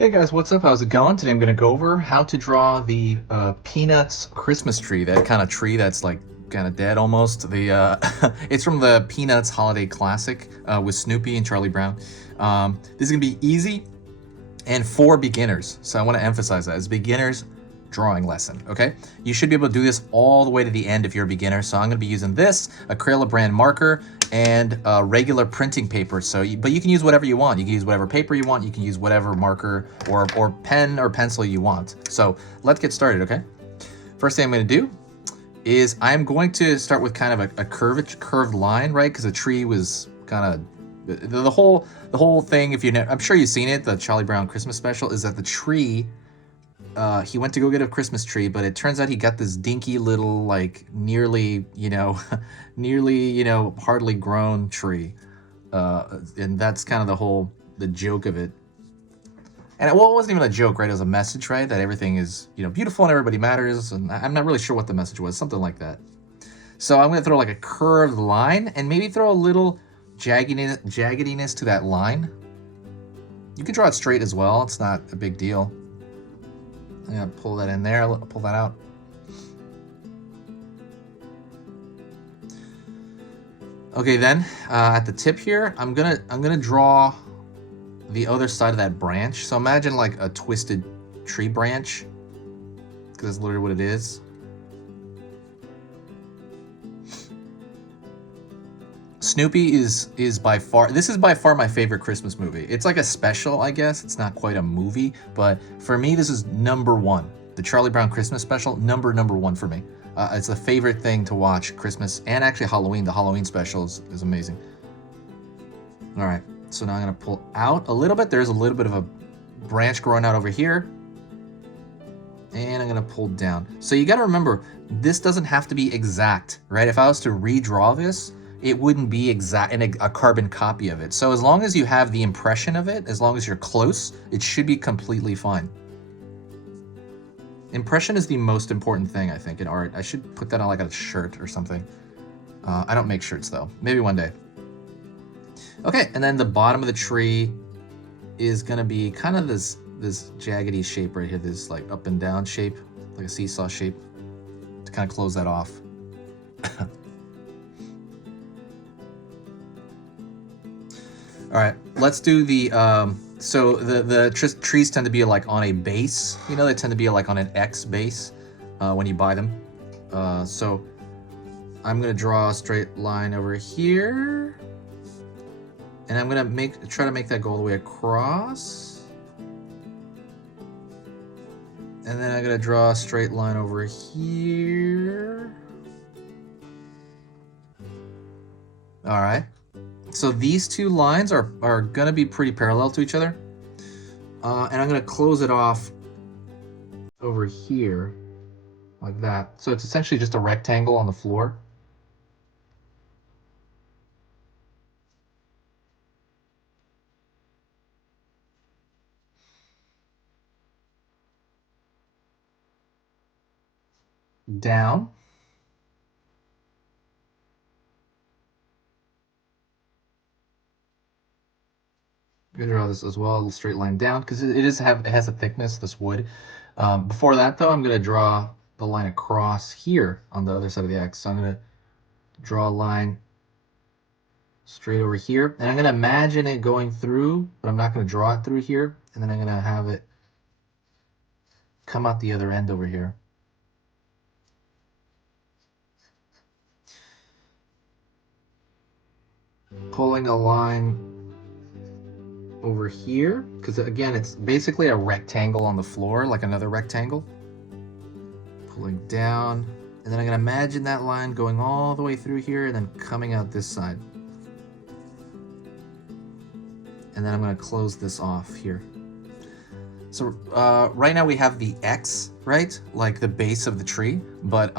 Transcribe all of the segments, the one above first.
Hey guys, what's up? How's it going? Today I'm going to go over how to draw the Peanuts Christmas tree, that kind of tree that's like kind of dead almost. It's from the Peanuts Holiday Classic with Snoopy and Charlie Brown. This is going to be easy and for beginners. So I want to emphasize that. It's beginners drawing lesson, okay? You should be able to do this all the way to the end if you're a beginner. So I'm going to be using this, a Crayola brand marker, and regular printing paper. But you can use whatever you want. You can use whatever paper you want. You can use whatever marker or pen or pencil you want. So let's get started, okay? First thing I'm going to do is I'm going to start with kind of a curved line, right? Because the tree was kind of the whole thing. I'm sure you've seen it. The Charlie Brown Christmas special is that the tree. He went to go get a Christmas tree, but it turns out he got this dinky little, like, nearly, hardly grown tree. And that's kind of the joke of it. And it wasn't even a joke, right? It was a message, right? That everything is, beautiful and everybody matters. And I'm not really sure what the message was, something like that. So I'm going to throw like a curved line and maybe throw a little jaggediness to that line. You can draw it straight as well. It's not a big deal. I'm gonna pull that in there, pull that out. Okay, then at the tip here, I'm gonna draw the other side of that branch. So imagine like a twisted tree branch, because that's literally what it is. Snoopy is by far my favorite Christmas movie. It's like a special, I guess. It's not quite a movie, but for me, this is number one. The Charlie Brown Christmas special, number one for me. It's a favorite thing to watch Christmas and actually Halloween. The Halloween special is amazing. All right, so now I'm gonna pull out a little bit. There's a little bit of a branch growing out over here. And I'm gonna pull down. So you gotta remember, this doesn't have to be exact, right? If I was to redraw this, it wouldn't be exact in a carbon copy of it. So as long as you have the impression of it, as long as you're close, it should be completely fine. Impression is the most important thing, I think, in art. I should put that on like a shirt or something. I don't make shirts though, maybe one day. Okay, and then the bottom of the tree is gonna be kind of this jaggedy shape right here, this like up and down shape, like a seesaw shape, to kind of close that off. All right, let's do the, so the trees tend to be like on a base, they tend to be like on an X base when you buy them. So I'm gonna draw a straight line over here, and I'm gonna try to make that go all the way across. And then I'm gonna draw a straight line over here. All right. So these two lines are gonna be pretty parallel to each other. And I'm gonna close it off over here, like that. So it's essentially just a rectangle on the floor. Down. I'm gonna draw this as well, a little straight line down, because it has a thickness, this wood. Before that though, I'm gonna draw the line across here on the other side of the X. So I'm gonna draw a line straight over here, and I'm gonna imagine it going through, but I'm not gonna draw it through here, and then I'm gonna have it come out the other end over here. Pulling a line over here, because again, it's basically a rectangle on the floor, like another rectangle. Pulling down, and then I'm gonna imagine that line going all the way through here and then coming out this side. And then I'm gonna close this off here. So right now we have the X, right? Like the base of the tree, but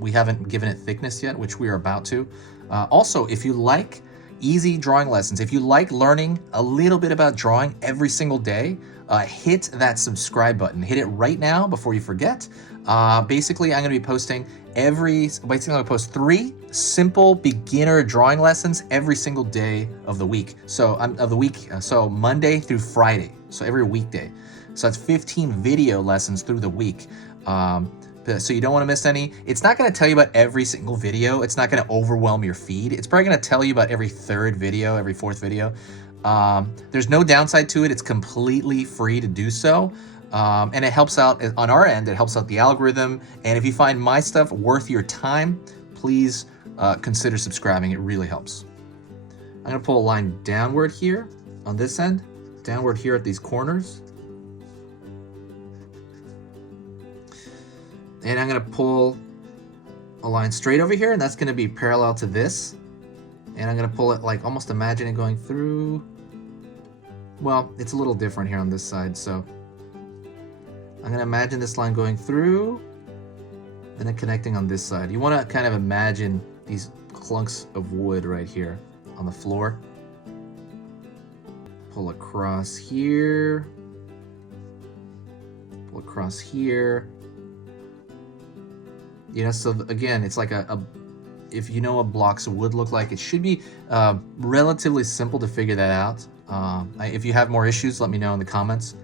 we haven't given it thickness yet, which we are about to. Also, if you like easy drawing lessons, if you like learning a little bit about drawing every single day, hit that subscribe button. Hit it right now before you forget. Basically, I'm going to be posting I'm going to post 3 simple beginner drawing lessons every single day of the week. So Monday through Friday. So every weekday. So that's 15 video lessons through the week. So you don't want to miss any. It's not going to tell you about every single video. It's not going to overwhelm your feed. It's probably going to tell you about every 3rd video, every 4th video. There's no downside to it. It's completely free to do so. And it helps out on our end. It helps out the algorithm. And if you find my stuff worth your time, please consider subscribing. It really helps. I'm going to pull a line downward here on this end, downward here at these corners. And I'm going to pull a line straight over here, and that's going to be parallel to this. And I'm going to pull it like almost imagine it going through. Well, it's a little different here on this side, so I'm going to imagine this line going through and then connecting on this side. You want to kind of imagine these clunks of wood right here on the floor. Pull across here. Pull across here. You know, so again, it's like if you know what blocks of wood look like, it should be relatively simple to figure that out. If you have more issues, let me know in the comments.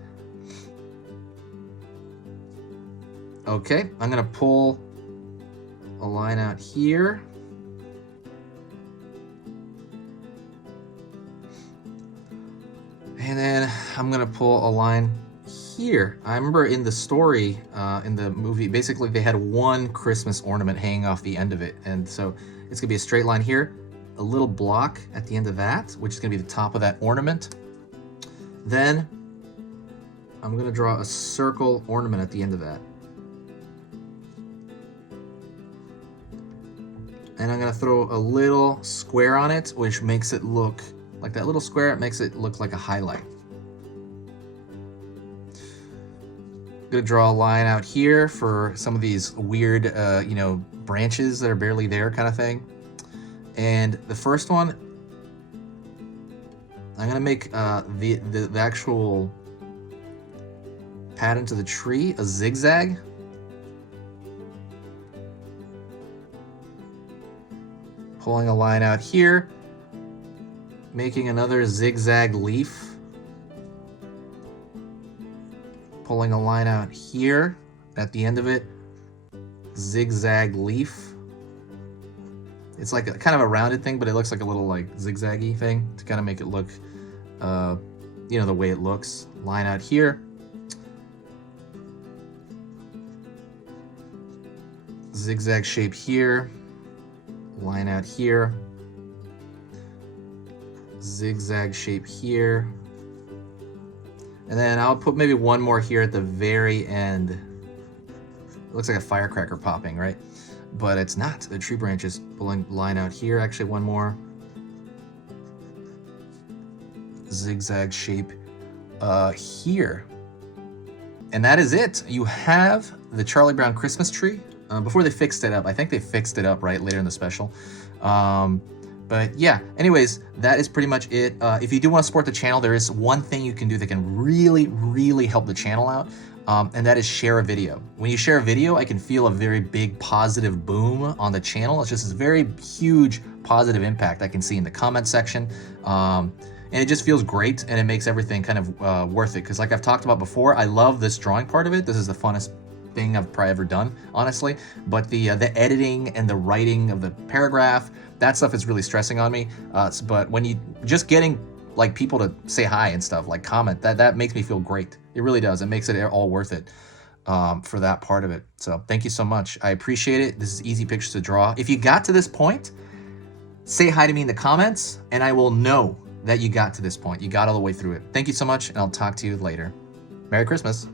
Okay, I'm gonna pull a line out here. And then I'm gonna pull a line here. I remember in the story, in the movie, basically they had one Christmas ornament hanging off the end of it. And so it's gonna be a straight line here, a little block at the end of that, which is gonna be the top of that ornament. Then I'm gonna draw a circle ornament at the end of that. And I'm gonna throw a little square on it, which makes it look like that little square. It makes it look like a highlight. Gonna draw a line out here for some of these weird, you know, branches that are barely there kind of thing. And the first one, I'm gonna make the actual pattern to the tree a zigzag. Pulling a line out here, making another zigzag leaf. Pulling a line out here at the end of it, zigzag leaf. It's like kind of a rounded thing, but it looks like a little like zigzaggy thing to kind of make it look, you know, the way it looks. Line out here. Zigzag shape here. Line out here. Zigzag shape here. And then I'll put maybe one more here at the very end. It looks like a firecracker popping, right? But it's not. The tree branch is pulling line out here. Actually, one more. Zigzag shape here. And that is it. You have the Charlie Brown Christmas tree. Before they fixed it up. I think they fixed it up, right, later in the special. But yeah, anyways, that is pretty much it. If you do want to support the channel, there is one thing you can do that can really, really help the channel out, and that is share a video. When you share a video, I can feel a very big positive boom on the channel. It's just a very huge positive impact I can see in the comment section. And it just feels great, and it makes everything kind of worth it. Because like I've talked about before, I love this drawing part of it. This is the funnest thing I've probably ever done, honestly. But the editing and the writing of the paragraph, that stuff is really stressing on me. But when you just getting like people to say hi and stuff, like comment, that makes me feel great. It really does. It makes it all worth it for that part of it. So thank you so much. I appreciate it. This is easy pictures to draw. If you got to this point, say hi to me in the comments, and I will know that you got to this point. You got all the way through it. Thank you so much, and I'll talk to you later. Merry Christmas.